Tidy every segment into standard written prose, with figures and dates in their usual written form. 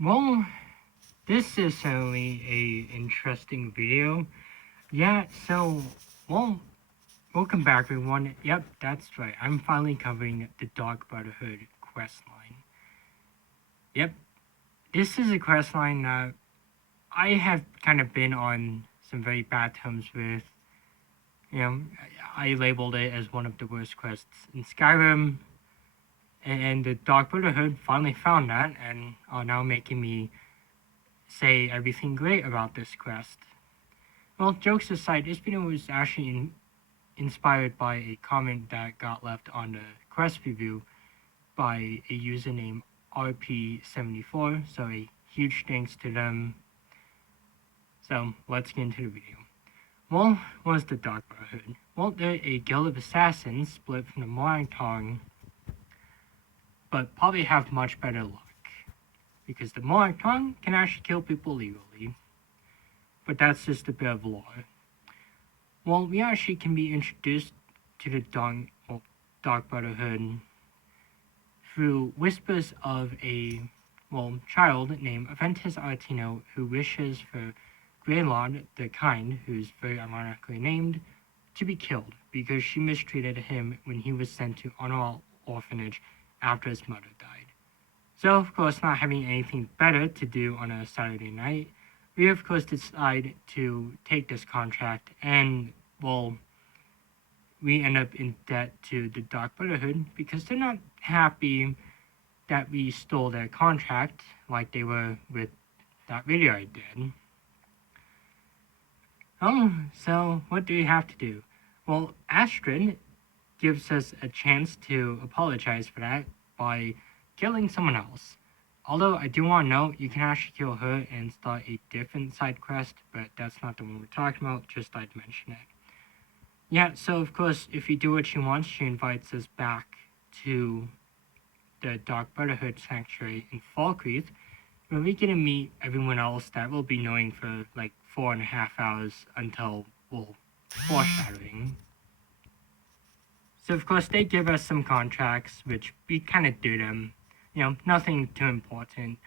Well, this is certainly a interesting video. Yeah, well, welcome back everyone. Yep, that's right. I'm finally covering the Dark Brotherhood questline. Yep, this is a questline that I have kind of been on some very bad terms with. You know, I labeled it as one of the worst quests in Skyrim, and the Dark Brotherhood finally found that and are now making me say everything great about this quest. Well, jokes aside, this video was actually inspired by a comment that got left on the quest review by a user named RP74, so a huge thanks to them. So let's get into the video. Well, what is the Dark Brotherhood? Well, they're a guild of assassins split from the Morag, but probably have much better luck. Because the Morag can actually kill people legally. But that's just a bit of lore. Well, we actually can be introduced to the Dark Brotherhood through whispers of a, child named Aventus Artino who wishes for Greylord the Kind, who's very ironically named, to be killed because she mistreated him when he was sent to Honorable Orphanage after his mother died. So, of course, not having anything better to do on a Saturday night, we of course decide to take this contract and, we end up in debt to the Dark Brotherhood because they're not happy that we stole their contract like they were with that video I did. So what do we have to do? Well, Astrid gives us a chance to apologize for that by killing someone else. Although I do want to note, you can actually kill her and start a different side quest, but that's not the one we're talking about, just I'd mention it. Yeah, so of course, if you do what she wants, she invites us back to the Dark Brotherhood Sanctuary in Falkreath, where we get to meet everyone else that we'll be knowing for like 4.5 hours until, foreshadowing. So of course, they give us some contracts, which we kind of do them, nothing too important.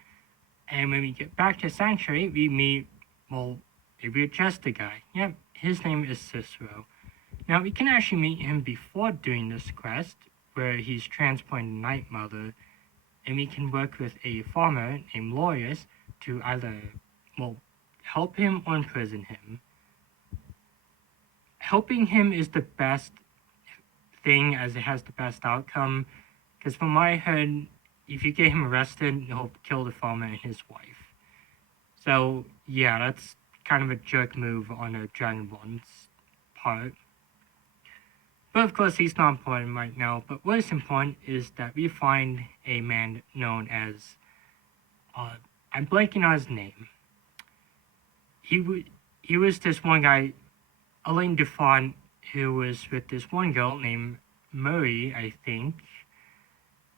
And when we get back to Sanctuary, we meet, a weird jester guy. Yep, his name is Cicero. Now, we can actually meet him before doing this quest, where he's transporting Night Mother, and we can work with a farmer named Lorius to either, help him or imprison him. Helping him is the best thing as it has the best outcome, because from what I heard, if you get him arrested, he'll kill the farmer and his wife. So, yeah, that's kind of a jerk move on a Dragonborn's part. But of course, he's not important right now. But what is important is that we find a man known as, I'm blanking on his name. He was this one guy, Alain Dufont, who was with this one girl named Murray, I think.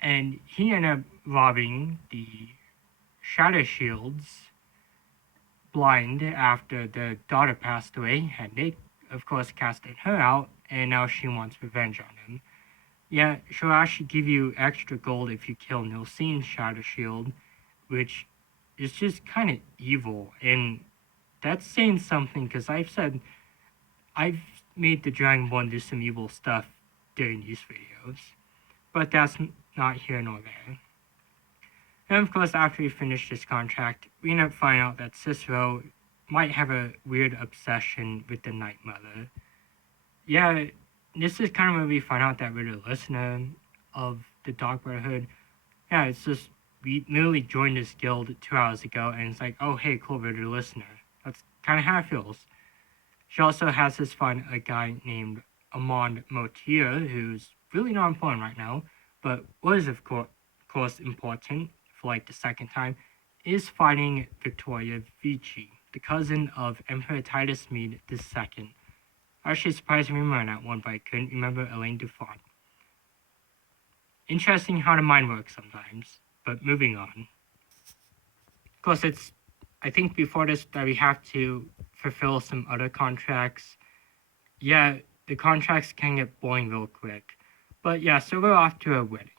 And he ended up robbing the Shadow Shields blind after the daughter passed away, and they, of course, casted her out, and now she wants revenge on him. Yeah, she'll actually give you extra gold if you kill Nilcene's Shadow Shield, which is just kind of evil, and that's saying something, because I've made the Dragonborn do some evil stuff during these videos, but that's not here nor there. And of course, after we finish this contract, we end up finding out that Cicero might have a weird obsession with the Night Mother. Yeah, this is kind of where we find out that we're the listener of the Dark Brotherhood. Yeah, it's just, we literally joined this guild 2 hours ago, and it's like, oh hey, cool, we're the listener. That's kind of how it feels. She also has us find a guy named Amand Motier, who's really not important right now, but was of course important for like the second time, is fighting Victoria Vici, the cousin of Emperor Titus Mede II. Actually surprised me on that one, but I couldn't remember Elaine Dufont. Interesting how the mind works sometimes, but moving on. Of course, I think before this that we have to fulfill some other contracts. Yeah, the contracts can get boring real quick. But yeah, so we're off to a wedding.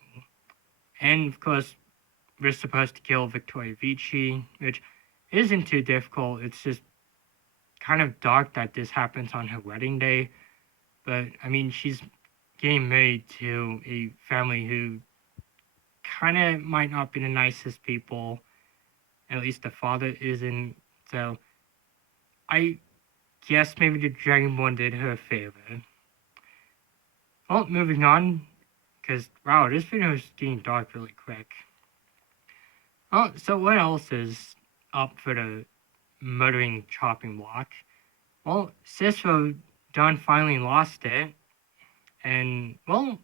And of course, we're supposed to kill Victoria Vici, which isn't too difficult. It's just kind of dark that this happens on her wedding day. But I mean, she's getting married to a family who kind of might not be the nicest people. At least the father isn't. So I guess maybe the Dragonborn did her a favor. Well, moving on, because wow, this video is getting dark really quick. Oh, so what else is up for the murdering chopping block? Well, Cicero Dunn finally lost it, and well,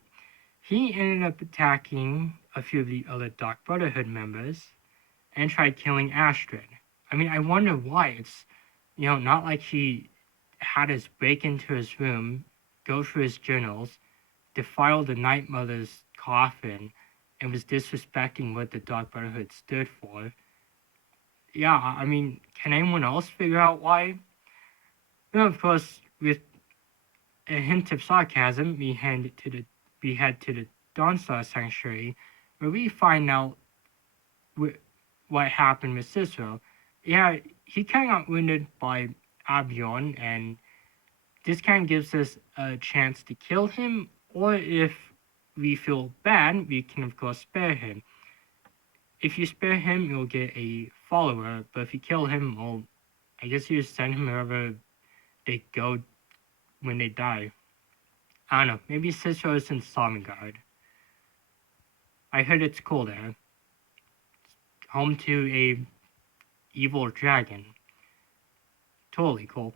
he ended up attacking a few of the other Dark Brotherhood members and tried killing Astrid. I mean, I wonder why. It's, not like he had us break into his room, go through his journals, defile the Night Mother's coffin, and was disrespecting what the Dark Brotherhood stood for. Yeah, I mean, can anyone else figure out why? Of course, with a hint of sarcasm, we head to the Dawnstar Sanctuary, where we find out what happened with Cicero. Yeah, he kind of got wounded by Abion, and this kind of gives us a chance to kill him, or if we feel bad, we can of course spare him. If you spare him, you'll get a follower, but if you kill him, well, I guess you just send him wherever they go when they die. I don't know, maybe Cicero is in Sovngarde. I heard it's cool there. It's home to a evil dragon. Totally cool.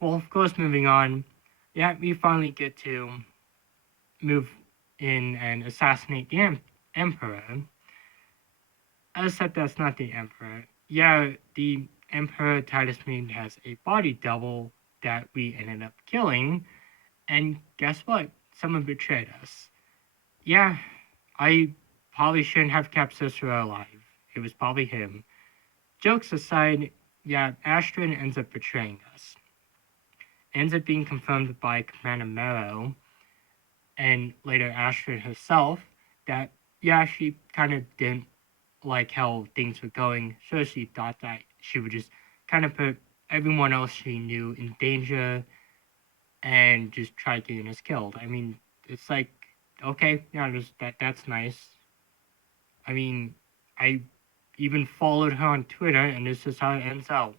Well, of course, moving on. Yeah, we finally get to move in and assassinate the Emperor. Except that's not the Emperor. Yeah, the Emperor Titus Mead has a body double that we ended up killing. And guess what? Someone betrayed us. Yeah, I probably shouldn't have kept Cicero alive. It was probably him. Jokes aside, yeah, Astrid ends up betraying us. Ends up being confirmed by Commander Mero and later Astrid herself that, yeah, she kind of didn't like how things were going, so she thought that she would just kind of put everyone else she knew in danger and just try getting us killed. I mean, it's like, okay, yeah, that's nice. I mean, I even followed her on Twitter, and this is how it ends out.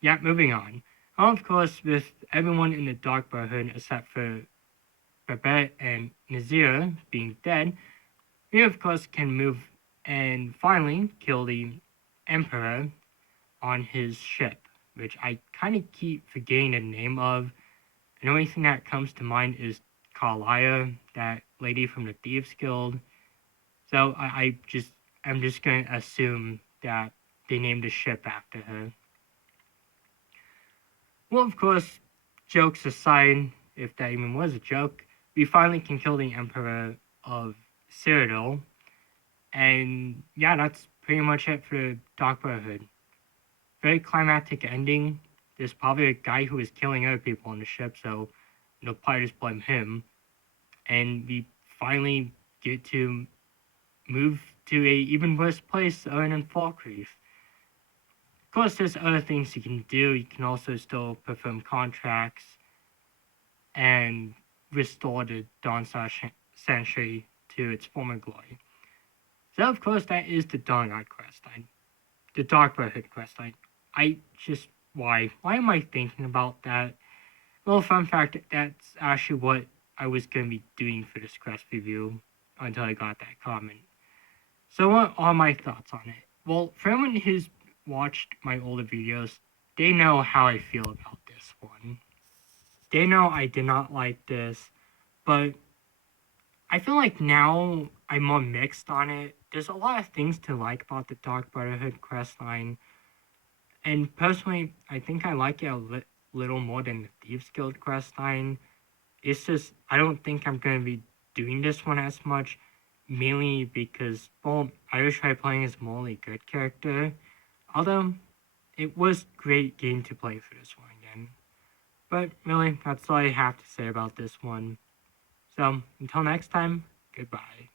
Yeah, moving on. Of course, with everyone in the Dark Brotherhood except for Babette and Nazir being dead, we of course can move and finally kill the Emperor on his ship, which I kind of keep forgetting the name of. The only thing that comes to mind is Carlia, that lady from the Thieves Guild. So I'm just gonna assume that they named the ship after her. Well, of course, jokes aside, if that even was a joke, we finally can kill the Emperor of Cyrodiil. And yeah, that's pretty much it for Dark Brotherhood. Very climactic ending. There's probably a guy who was killing other people on the ship, so they'll probably just blame him. And we finally get to move to a even worse place other than Falkreath. Of course, there's other things you can do. You can also still perform contracts and restore the Dawnstar Sanctuary to its former glory. So, of course, that is the Dawnguard questline. The Dark Brotherhood questline. I just, why? Why am I thinking about that? Well, fun fact, that's actually what I was going to be doing for this quest review until I got that comment. So what are my thoughts on it? Well, for anyone who's watched my older videos, they know how I feel about this one. They know I did not like this, but I feel like now I'm more mixed on it. There's a lot of things to like about the Dark Brotherhood questline, and personally, I think I like it a little more than the Thieves Guild questline. It's just, I don't think I'm going to be doing this one as much, mainly because, well, I always try playing as a morally good character, although it was great game to play for this one again. But really, that's all I have to say about this one. So, until next time, goodbye.